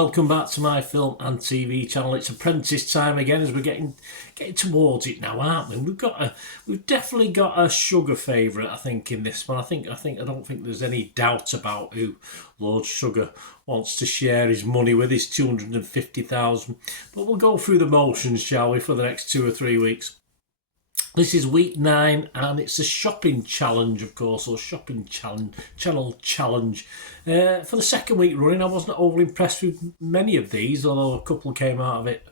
welcome back to my film and TV channel. It's Apprentice time again, as we're getting towards it now, aren't we? We've definitely got a sugar favourite, I think, in this one. I don't think there's any doubt about who Lord Sugar wants to share his money with, his 250,000. But we'll go through the motions, shall we, for the next 2 or 3 weeks. This is week 9, and it's a shopping challenge, of course, or shopping channel challenge. For the second week running, I wasn't overly impressed with many of these, although a couple came out of it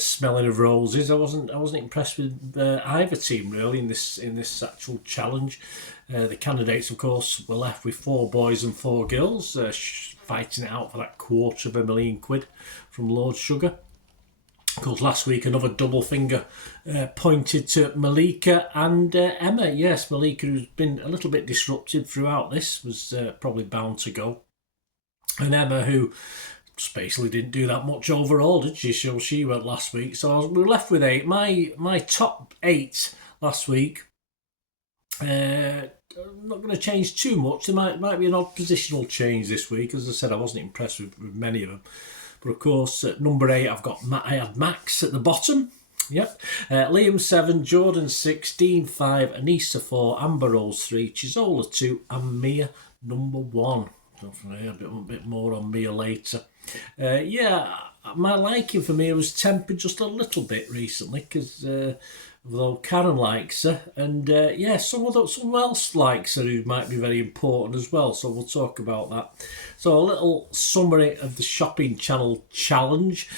smelling of roses. I wasn't impressed with either team really in this actual challenge. The candidates, of course, were left with 4 boys and 4 girls, fighting it out for that £250,000 from Lord Sugar. Of course, last week another double finger pointed to Malika and Emma. Yes, Malika, who's been a little bit disrupted throughout this, was probably bound to go. And Emma, who just basically didn't do that much overall, did she? So she went last week. So we were left with 8. My top 8 last week. I'm not going to change too much. There might be an odd positional change this week. As I said, I wasn't impressed with many of them. But of course, at number 8, I had Max at the bottom. Yep. Liam 7, Jordan 6, Dean 5, Anissa 4, Amber Rose 3, Chisola 2, and Mia number 1. A bit more on Mia later. My liking for Mia was tempered just a little bit recently, because although Karen likes her, and someone else likes her who might be very important as well, so we'll talk about that. So a little summary of the shopping channel challenge.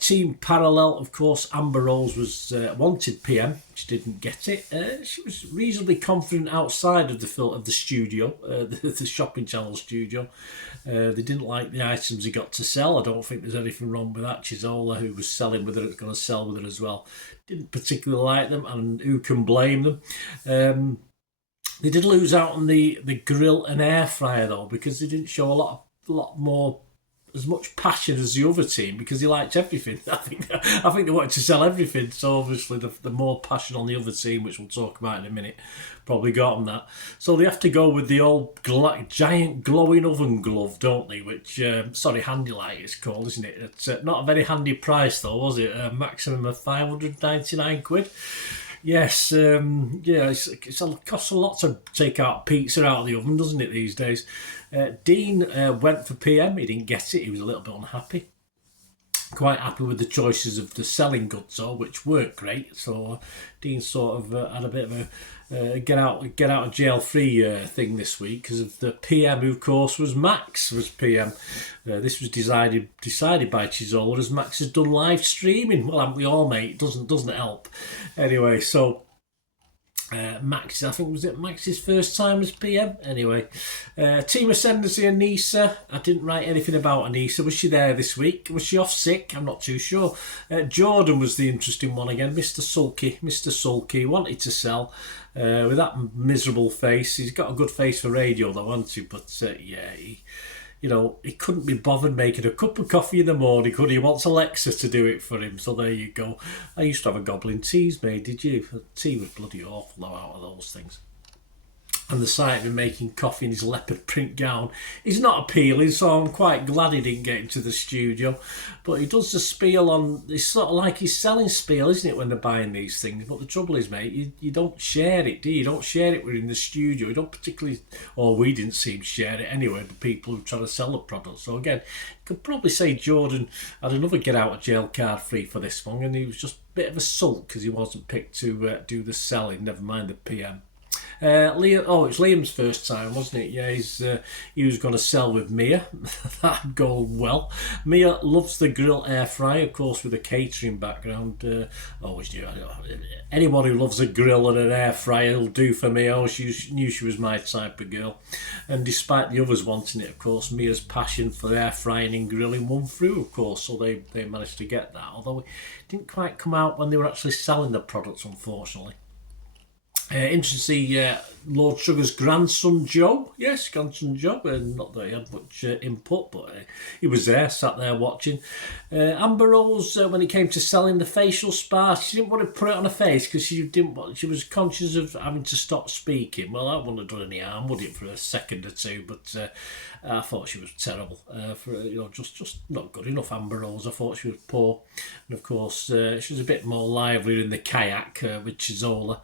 Team Parallel, of course, Amber Rose was wanted PM. She didn't get it. She was reasonably confident outside of the studio, the shopping channel studio. They didn't like the items he got to sell. I don't think there's anything wrong with that. Chisola, who was selling with her, is going to sell with her as well, didn't particularly like them, and who can blame them? They did lose out on the grill and air fryer though, because they didn't show a lot more, as much passion as the other team, because they liked everything. I think they wanted to sell everything, so obviously the more passion on the other team, which we'll talk about in a minute, probably got them that. So they have to go with the old giant glowing oven glove, don't they? Which handy light it's called, isn't it? It's not a very handy price though, was it? A maximum of £599. Yes, it costs a lot to take out pizza out of the oven, doesn't it, these days? Dean went for PM. He didn't get it. He was a little bit unhappy. Quite happy with the choices of the selling goods, though, which weren't great. So Dean sort of had a bit of a get out of jail free thing this week, because of the PM, who of course was Max, was PM. This was decided by Chisola, as Max has done live streaming. Well, haven't we all, mate? Doesn't it help? Anyway, so Max, I think, was it Max's first time as PM? Anyway, Team Ascendancy, Anissa. I didn't write anything about Anissa. Was she there this week? Was she off sick? I'm not too sure. Jordan was the interesting one again. Mr. Sulky wanted to sell with that miserable face. He's got a good face for radio though, hasn't he? But he couldn't be bothered making a cup of coffee in the morning, could he? He wants Alexa to do it for him, so there you go. I used to have a goblin teas made, did you? The tea was bloody awful though, out of those things. And the sight of him making coffee in his leopard print gown is not appealing, so I'm quite glad he didn't get into the studio. But he does the spiel on, it's sort of like he's selling spiel, isn't it, when they're buying these things? But the trouble is, mate, you don't share it, do you? You don't share it within the studio. You don't particularly, or we didn't seem to share it anyway, the people who try to sell the product. So again, you could probably say Jordan had another get out of jail card free for this one, and he was just a bit of a sulk because he wasn't picked to do the selling, never mind the PM. It's Liam's first time, wasn't it? Yeah, he was going to sell with Mia. That'd go well. Mia loves the grill air fryer, of course, with a catering background. Always do. Anyone who loves a grill and an air fryer will do for me. She knew she was my type of girl. And despite the others wanting it, of course, Mia's passion for air frying and grilling won through, of course, so they managed to get that. Although it didn't quite come out when they were actually selling the products, unfortunately. Interesting to see Lord Sugar's grandson Joe. Yes, grandson Joe. Not that he had much input, but he was there, sat there watching. Amber Rose, when it came to selling the facial spa, she didn't want to put it on her face because she didn't want. She was conscious of having to stop speaking. Well, that wouldn't have done any harm, would it, for a second or two? But I thought she was terrible. Just not good enough. Amber Rose. I thought she was poor, and of course she was a bit more lively in the kayak with Chizola.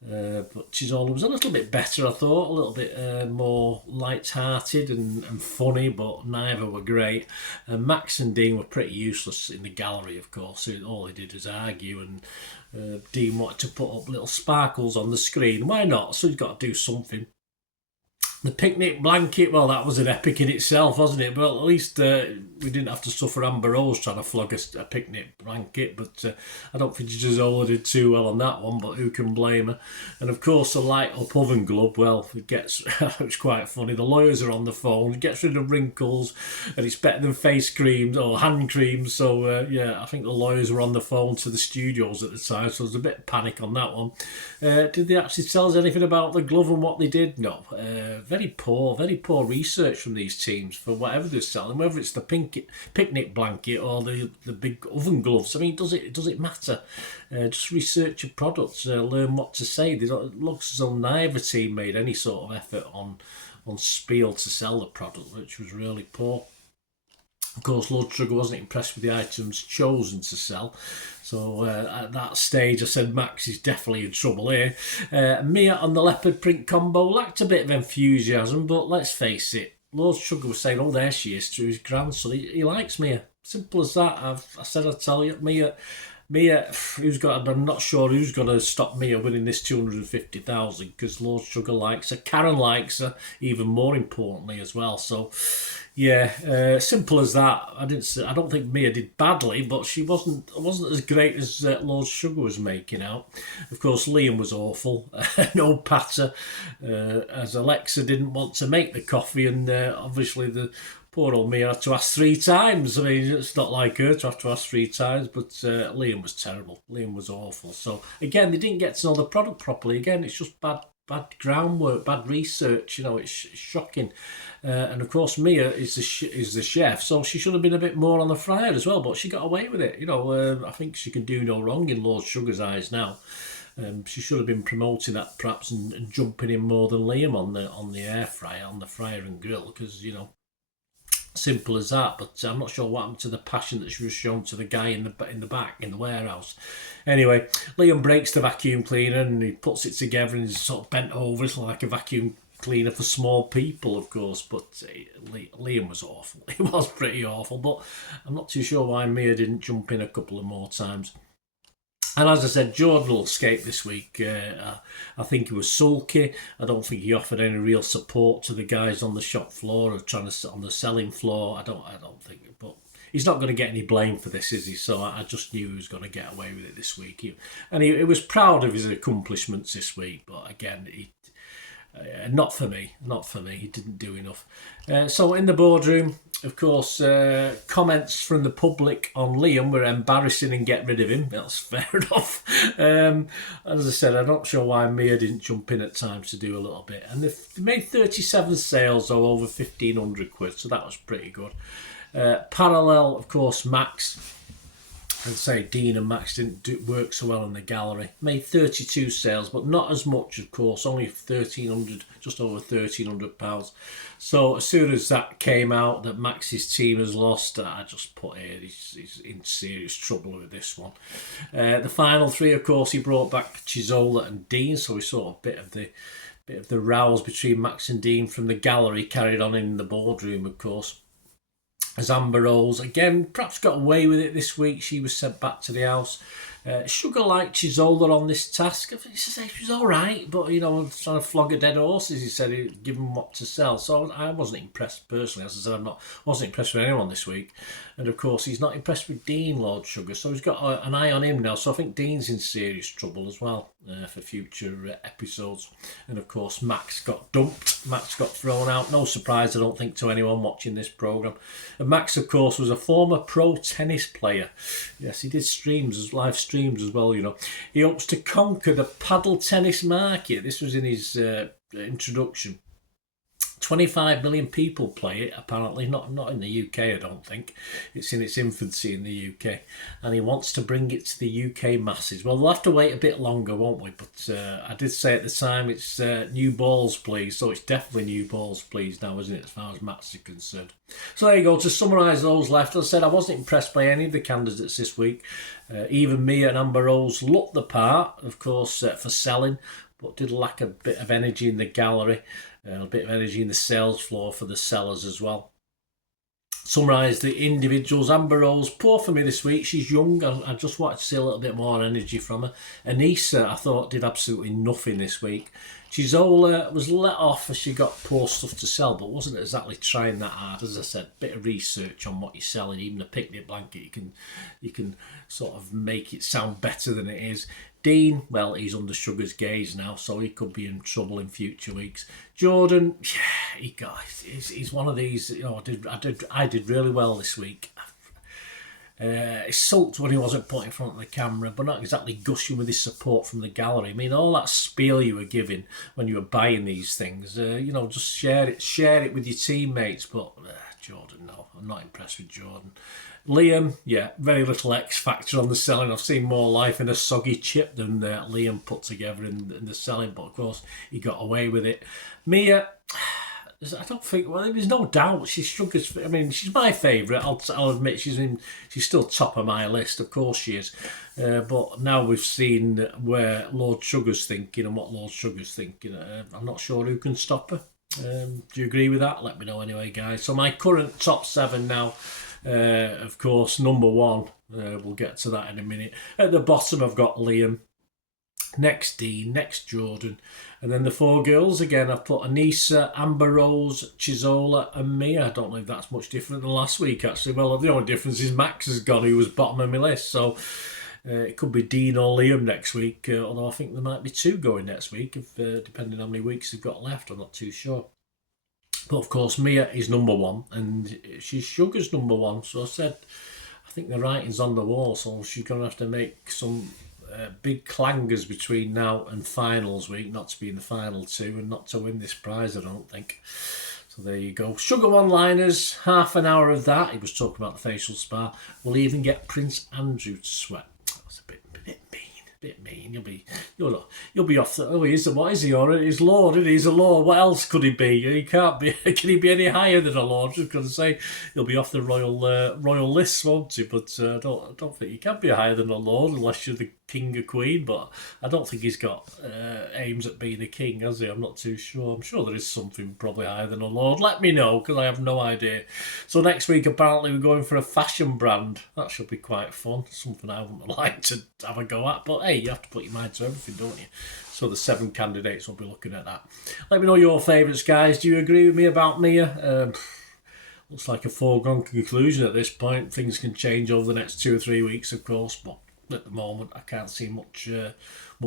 But Chizola was a little bit better, I thought, a little bit more light-hearted and funny, but neither were great. Max and Dean were pretty useless in the gallery, of course. All they did was argue, and Dean wanted to put up little sparkles on the screen. Why not? So he's got to do something. The picnic blanket, well, that was an epic in itself, wasn't it? But at least we didn't have to suffer Amber Rose trying to flog a picnic blanket. But I don't think Gisela did too well on that one, but who can blame her? And of course, the light up oven glove, well, it's quite funny. The lawyers are on the phone, it gets rid of wrinkles, and it's better than face creams or hand creams. So, I think the lawyers were on the phone to the studios at the time, so there's a bit of panic on that one. Did they actually tell us anything about the glove and what they did? No. Very poor research from these teams for whatever they're selling, whether it's the picnic blanket or the big oven gloves. I mean, does it matter? Just research your products, learn what to say. It looks as though neither team made any sort of effort on spiel to sell the product, which was really poor. Of course, Lord Sugar wasn't impressed with the items chosen to sell. So at that stage, I said Max is definitely in trouble here. Mia on the leopard print combo lacked a bit of enthusiasm, but let's face it, Lord Sugar was saying, oh, there she is, to his grandson. He likes Mia. Simple as that. I said I'd tell you, Mia, I'm not sure who's going to stop Mia winning this 250,000 because Lord Sugar likes her. Karen likes her, even more importantly as well. So, yeah, simple as that. I don't think Mia did badly, but she wasn't as great as Lord Sugar was making out. Of course, Liam was awful. No patter, as Alexa didn't want to make the coffee, and obviously the poor old Mia had to ask 3 times. I mean, it's not like her to have to ask 3 times, but Liam was terrible. Liam was awful. So, again, they didn't get to know the product properly. Again, it's just bad groundwork, bad research. It's shocking. And, of course, Mia is the chef, so she should have been a bit more on the fryer as well, but she got away with it. I think she can do no wrong in Lord Sugar's eyes now. She should have been promoting that perhaps and jumping in more than Liam on the air fryer, on the fryer and grill, because, simple as that. But I'm not sure what happened to the passion that she was shown to the guy in the back in the warehouse. Anyway, Liam breaks the vacuum cleaner and he puts it together and he's sort of bent over. It's like a vacuum cleaner for small people, of course, but Liam was awful. He was pretty awful, but I'm not too sure why Mia didn't jump in a couple of more times. And as I said, Jordan will escape this week. I think he was sulky. I don't think he offered any real support to the guys on the shop floor or on the selling floor. I don't think, but he's not going to get any blame for this, is he? So I just knew he was going to get away with it this week. He was proud of his accomplishments this week, but again, not for me. He didn't do enough. So in the boardroom, of course, comments from the public on Liam were embarrassing and get rid of him. That's fair enough. As I said, I'm not sure why Mia didn't jump in at times to do a little bit. And they made 37 sales, though, over 1,500 quid, so that was pretty good. Parallel, of course, Max. I'd say Dean and Max didn't work so well in the gallery. Made 32 sales, but not as much, of course. Only 1,300, just over £1,300. So as soon as that came out that Max's team has lost, I just put here he's in serious trouble with this one. The final 3, of course, he brought back Chizola and Dean, so we saw a bit of the rows between Max and Dean from the gallery carried on in the boardroom, of course. As Amber Rose, again, perhaps got away with it this week. She was sent back to the house. Sugar liked Chizola on this task. I think he said she was all right, but, trying to flog a dead horse, as he said, he'd give him what to sell. So I wasn't impressed personally. As I said, wasn't impressed with anyone this week. And, of course, he's not impressed with Dean, Lord Sugar, so he's got an eye on him now. So I think Dean's in serious trouble as well for future episodes. And, of course, Max got dumped. Max got thrown out. No surprise, I don't think, to anyone watching this programme. And Max, of course, was a former pro tennis player. Yes, he did live streams streams as well, you know. He hopes to conquer the paddle tennis market. This was in his introduction. 25 million people play it, apparently. Not in the UK, I don't think. It's in its infancy in the UK. And he wants to bring it to the UK masses. Well, we'll have to wait a bit longer, won't we? But I did say at the time it's new balls, please. So it's definitely new balls, please now, isn't it, as far as matches are concerned. So there you go. To summarise those left, as I said, I wasn't impressed by any of the candidates this week. Even Mia and Amber Rose looked the part, of course, for selling, but did lack a bit of energy in the gallery. A bit of energy in the sales floor for the sellers as well. Summarise the individuals. Amber Rose, poor for me this week. She's young. I just wanted to see a little bit more energy from her. Anissa, I thought, did absolutely nothing this week. Chizola was let off as she got poor stuff to sell, but wasn't exactly trying that hard. As I said, bit of research on what you're selling. Even a picnic blanket, you can sort of make it sound better than it is. Dean, well, he's under Sugar's gaze now, so he could be in trouble in future weeks. Jordan, yeah, he's one of these. You know, I did really well this week. He sulked when he wasn't put in front of the camera, but not exactly gushing with his support from the gallery. I mean, all that spiel you were giving when you were buying these things, you know, just share it with your teammates. But Jordan, no, I'm not impressed with Jordan. Liam, yeah, very little X factor on the selling. I've seen more life in a soggy chip than Liam put together in the selling, but of course he got away with it. Mia, I don't think. Well, there's no doubt she's Sugar's. I mean, she's my favourite. I'll admit she's still top of my list. Of course she is. But now we've seen where Lord Sugar's thinking and what Lord Sugar's thinking. I'm not sure who can stop her. Do you agree with that? Let me know anyway, guys. So my current top 7 now. Of course, number 1. We'll get to that in a minute. At the bottom, I've got Liam. Next Dean, next Jordan, and then the 4 girls again. I've put Anissa, Amber Rose, Chizola, and Mia. I don't know if that's much different than last week, actually. Well, the only difference is Max has gone, who was bottom of my list. So it could be Dean or Liam next week. Although I think there might be 2 going next week, if depending on how many weeks they've got left. I'm not too sure. But of course, Mia is number 1, and she's Sugar's number 1. So I said, I think the writing's on the wall. So she's going to have to make some big clangers between now and finals week, not to be in the final 2 and not to win this prize, I don't think. So there you go. Sugar one-liners, half an hour of that. He was talking about the facial spa. We'll even get Prince Andrew to sweat. That's a bit mean. You'll be off. Oh, he is. What is he? Or he's Lord. He's a Lord. What else could he be? He can't be. Can he be any higher than a Lord? Just going to say he'll be off the royal list, won't he? But I don't think he can be higher than a Lord unless you're the king or queen. But I don't think he's got aims at being a king, has he? I'm not too sure. I'm sure there is something probably higher than a Lord. Let me know, because I have no idea. So next week apparently we're going for a fashion brand. That should be quite fun. Something I wouldn't like to have a go at, but hey, you have to put your mind to everything, don't you? So the 7 candidates will be looking at that. Let me know your favourites, guys. Do you agree with me about Mia? Looks like a foregone conclusion at this point. Things can change over the next 2 or 3 weeks, of course, but at the moment I can't see much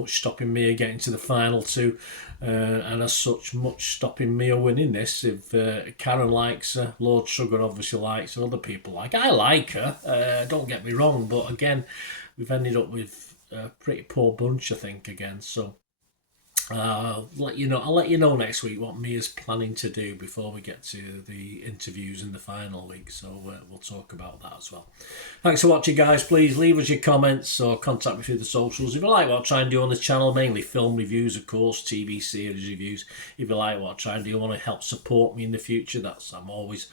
stopping Mia getting to the final 2, and as such much stopping Mia winning this. If Karen likes her, Lord Sugar obviously likes her, other people like her. I like her, don't get me wrong, but again we've ended up with a pretty poor bunch, I think, again. So I'll let you know next week what Mia's planning to do before we get to the interviews in the final week. So we'll talk about that as well. Thanks for watching, guys. Please leave us your comments or contact me through the socials. If you like what I try and do on the channel, mainly film reviews, of course, TV series reviews. If you like what I try and do, you want to help support me in the future, I'm always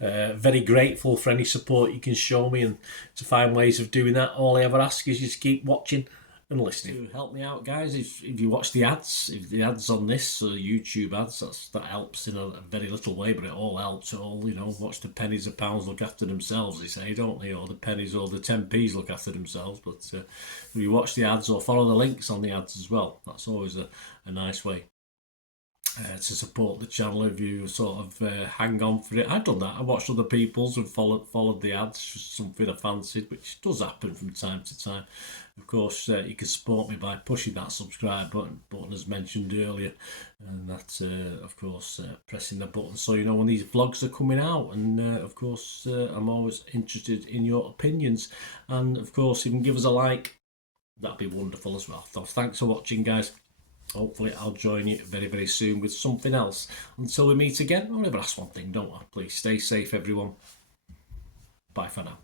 very grateful for any support you can show me, and to find ways of doing that, all I ever ask is you just keep watching and listening. To help me out, guys, if you watch the ads, if the ads on this YouTube ads, that helps in a very little way, but it all helps. It all, watch the pennies and pounds look after themselves, they say, don't they? Or the pennies or the 10p's look after themselves. But if you watch the ads or follow the links on the ads as well, that's always a nice way to support the channel. If you sort of hang on for it. I've done that. I watched other people's and followed the ads, just something I fancied, which does happen from time to time. Of course, you can support me by pushing that subscribe button as mentioned earlier, and that's of course pressing the button so you know when these vlogs are coming out. And of course I'm always interested in your opinions, and of course you can give us a like that'd be wonderful as well. So thanks for watching, guys. Hopefully I'll join you very, very soon with something else. Until we meet again, I'll never ask one thing, don't I? Please stay safe, everyone. Bye for now.